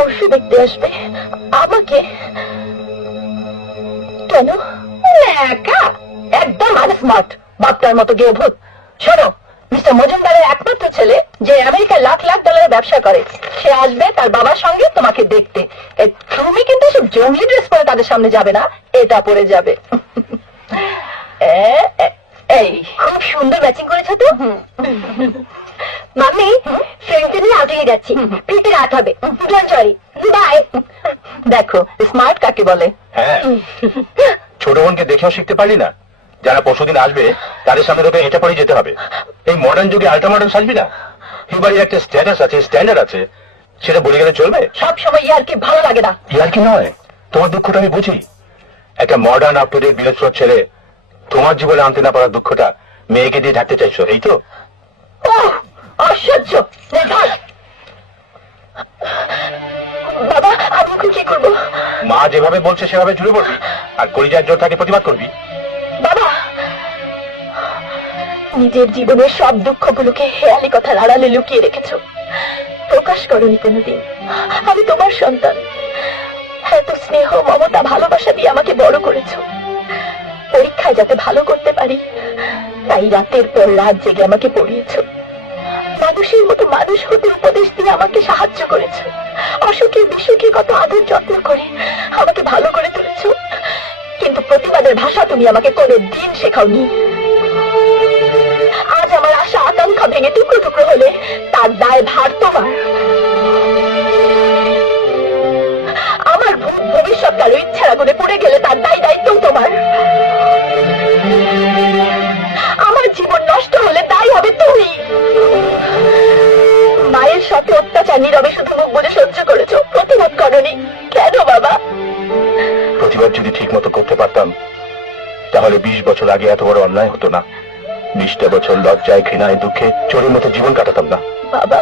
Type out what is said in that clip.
পরশু দেখতে আসবে আমাকে। কেন? একা একদম আনস্মার্ট, বাপটার মতো গেয়ে ভূত। শোনো, মিস্টার মজুমদারের একমাত্র ছেলে যে আমেরিকায় লাখ লাখ ডলারের ব্যবসা করে, সে আসবে তার বাবার সঙ্গে তোমাকে দেখতে। তুমি কিন্তু সব জঙ্গলি ড্রেস পরে তাদের সামনে যাবে না, এটা পরে যাবে। এই খুব সুন্দর ম্যাচিং করেছো তো। মাম্মি, ফ্রেন্ডকে নিয়ে আউটিংয়ে যাচ্ছি, ফিরতে রাত হবে। Don't worry, bye. দেখো স্মার্ট কাকে বলে। হ্যাঁ, ছোট বোনকে দেখেও শিখতে পারলি না? যারা পরশুদিন আসবে তাদের সামনে তোকে এটা পরেই যেতে হবে। এই মডার্ন যুগে আল্ট্রা মডার্ন সাজবি না। এবারের একটা স্ট্যাটাস আছে, স্ট্যান্ডার্ড আছে, সেটা বলে গেলে চলবে? সব সময় ইয়ার কি ভালো লাগে না। ইয়ার কি নয়, তোমার দুঃখটা আমি বুঝি। একটা মডার্ন আপ টু ডেট বিলেসর ছেলে তোমার জীবনে আনতে না পারার দুঃখটা মেয়েকে দিয়ে ঢাকতে চাইছো, এই তো? অসহ্য। বাবা, আমি এখন কি করবো? মা যেভাবে বলছে সেভাবে জুড়ে পড়বি, আর কলিজার জোর থাকে প্রতিবাদ করবি। বাবা, নিজের জীবনের সব দুঃখগুলোকে হেয়ালি কথার আড়ালে লুকিয়ে রেখেছো, প্রকাশ করনি কোনোদিন। আমি তোমার সন্তান, এত স্নেহ মমতা ভালোবাসা দিয়ে আমাকে বড় করেছো। পরীক্ষায় যাতে ভালো করতে পারি তাই রাতের পর রাত জেগে আমাকে পড়িয়েছো। মানুষের মতো মানুষ হতে উপদেশ দিয়ে আমাকে সাহায্য করেছো। অসুখে বিসুখে কত আদর যত্ন করে আমাকে ভালো করে তুলেছো। কিন্তু প্রতিবাদের ভাষা তুমি আমাকে কোনো দিন শেখাওনি। আজ আমার আশা আকাঙ্ক্ষা ভেঙে টুকরো টুকরো হলে তার দায় ভার তোমার। আমার ভবিষ্যৎ কালো ইচ্ছার আগুনে পড়ে গেলে তার দায় দায়িত্বও তোমার। আমার জীবন নষ্ট হলে তাই হবে তুমি। মায়ের সাথে অত্যাচার নীরবে শুধু মুখ বুজে সহ্য করেছো, প্রতিবাদ করনি কেন বাবা? প্রতিবাদ যদি ঠিক মতো করতে পারতাম তাহলে 20 বছর আগে এত বড় অন্যায় হতো না। 20টা বছর লজ্জায় ঘৃণায় দুঃখে চোরের মতো জীবন কাটাতাম না। বাবা,